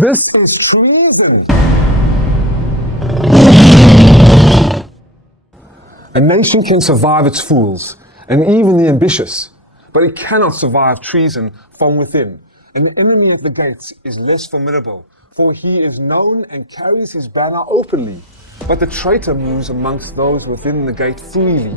This is treason. A nation can survive its fools, and even the ambitious, but it cannot survive treason from within. An enemy at the gates is less formidable, for he is known and carries his banner openly. But the traitor moves amongst those within the gate freely.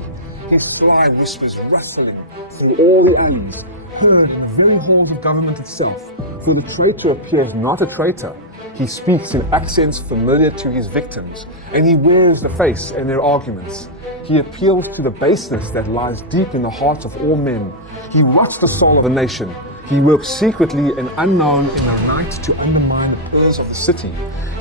His sly whispers ruffling through all the alleys, heard in the very halls of government itself. For the traitor appears not a traitor. He speaks in accents familiar to his victims, and he wears the face in their arguments. He appealed to the baseness that lies deep in the hearts of all men. He rots the soul of a nation. He works secretly and unknown in the night to undermine the pillars of the city.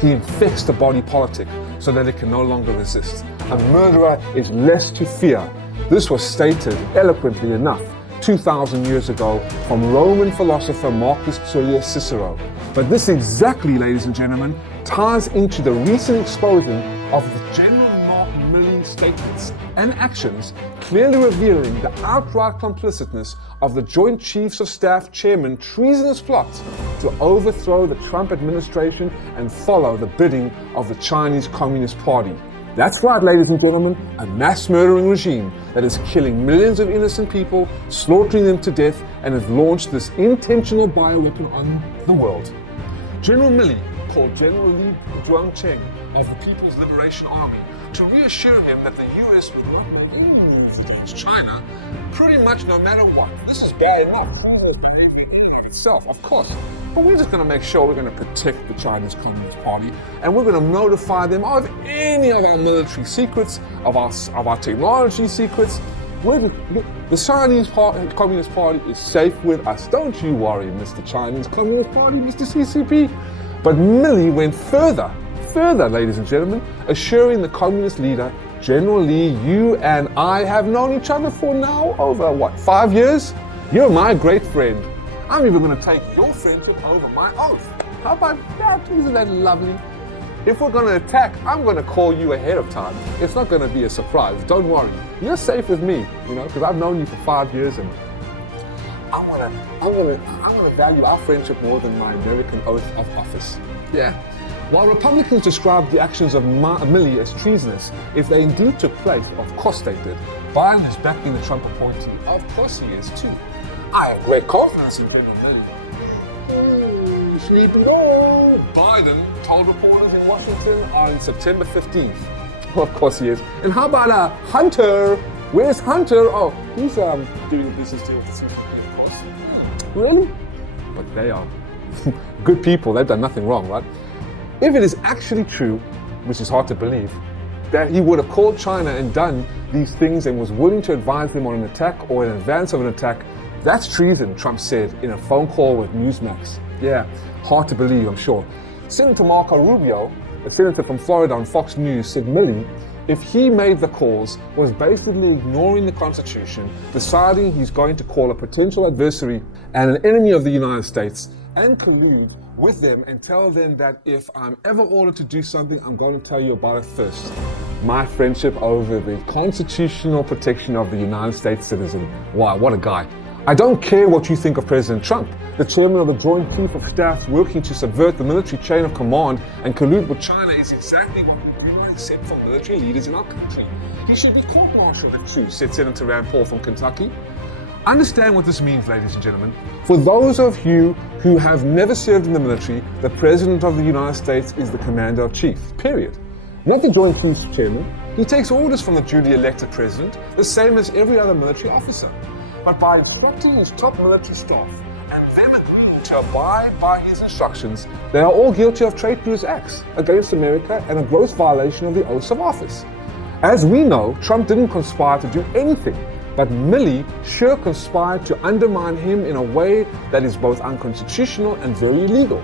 He infects the body politic so that it can no longer resist. A murderer is less to fear. This was stated eloquently enough 2,000 years ago from Roman philosopher Marcus Tullius Cicero. But this exactly, ladies and gentlemen, ties into the recent exposing of the General Milley statements and actions, clearly revealing the outright complicitness of the Joint Chiefs of Staff Chairman treasonous plot to overthrow the Trump administration and follow the bidding of the Chinese Communist Party. That's right, ladies and gentlemen, a mass murdering regime that is killing millions of innocent people, slaughtering them to death, and has launched this intentional bioweapon on the world. General Milley called General Li Zhuangcheng of the People's Liberation Army to reassure him that the US would not make any moves against China, pretty much no matter what. This is bad enough itself, of course, but we're just going to make sure we're going to protect the Chinese Communist Party, and we're going to notify them of any of our military secrets, of our technology secrets. The Chinese Communist Party is safe with us. Don't you worry, Mr. Chinese Communist Party, Mr. CCP. But Milley went further, ladies and gentlemen, assuring the communist leader, General Li, you and I have known each other for now over, 5 years? You're my great friend. I'm even going to take your friendship over my oath. How about that? Isn't that lovely? If we're going to attack, I'm going to call you ahead of time. It's not going to be a surprise. Don't worry. You're safe with me, because I've known you for 5 years, and I'm gonna value our friendship more than my American oath of office. Yeah. While Republicans describe the actions of Milley as treasonous, if they indeed took place, of course they did. Biden is backing the Trump appointee. Of course he is too. I have great confidence in General Milley. Sleep and go. Biden told reporters in Washington on September 15th. Well, of course he is. And how about Hunter? Where's Hunter? Oh, he's doing a business deal with the CCP, of course. Really? But they are good people. They've done nothing wrong, right? If it is actually true, which is hard to believe, that he would have called China and done these things and was willing to advise them on an attack or in advance of an attack, that's treason, Trump said in a phone call with Newsmax. Yeah, hard to believe, I'm sure. Senator Marco Rubio, a senator from Florida on Fox News, said Milley, if he made the calls, was basically ignoring the Constitution, deciding he's going to call a potential adversary and an enemy of the United States and collude with them and tell them that if I'm ever ordered to do something, I'm going to tell you about it first. My friendship over the constitutional protection of the United States citizen. Wow, what a guy. I don't care what you think of President Trump. The chairman of the Joint Chief of Staff working to subvert the military chain of command and collude with China is exactly what we accept from military leaders in our country. He should be court-martialed too, said Senator Rand Paul from Kentucky. Understand what this means, ladies and gentlemen. For those of you who have never served in the military, the President of the United States is the Commander-in-Chief, period. Not the Joint Chiefs Chairman. He takes orders from the duly elected President, the same as every other military officer. But by instructing his top military staff and them agreeing to abide by his instructions, they are all guilty of traitorous acts against America and a gross violation of the oaths of office. As we know, Trump didn't conspire to do anything, but Milley sure conspired to undermine him in a way that is both unconstitutional and very illegal,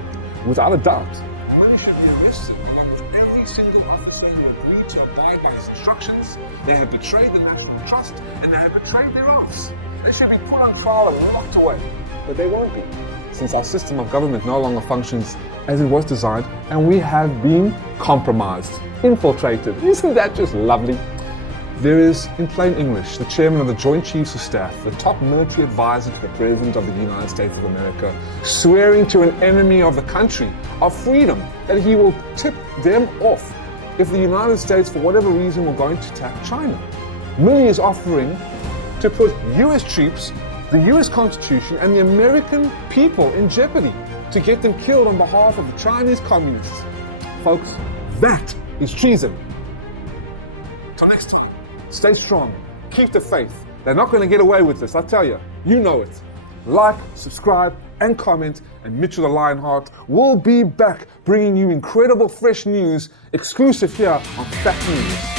without a doubt. Milley should be arrested because every single officer who agreed to abide by his instructions, they have betrayed the national trust and they have betrayed their oaths. They should be put on trial and locked away, but they won't be, since our system of government no longer functions as it was designed, and we have been compromised, infiltrated. Isn't that just lovely? There is, in plain English, the chairman of the Joint Chiefs of Staff, the top military advisor to the President of the United States of America, swearing to an enemy of the country, of freedom, that he will tip them off if the United States, for whatever reason, were going to attack China. Milley is offering to put US troops, the US Constitution, and the American people in jeopardy to get them killed on behalf of the Chinese communists. Folks, that is treason. Till next time, stay strong, keep the faith. They're not going to get away with this, I tell you. You know it. Like, subscribe, and comment, and Mitch with the Lionheart will be back bringing you incredible fresh news exclusive here on Fact News.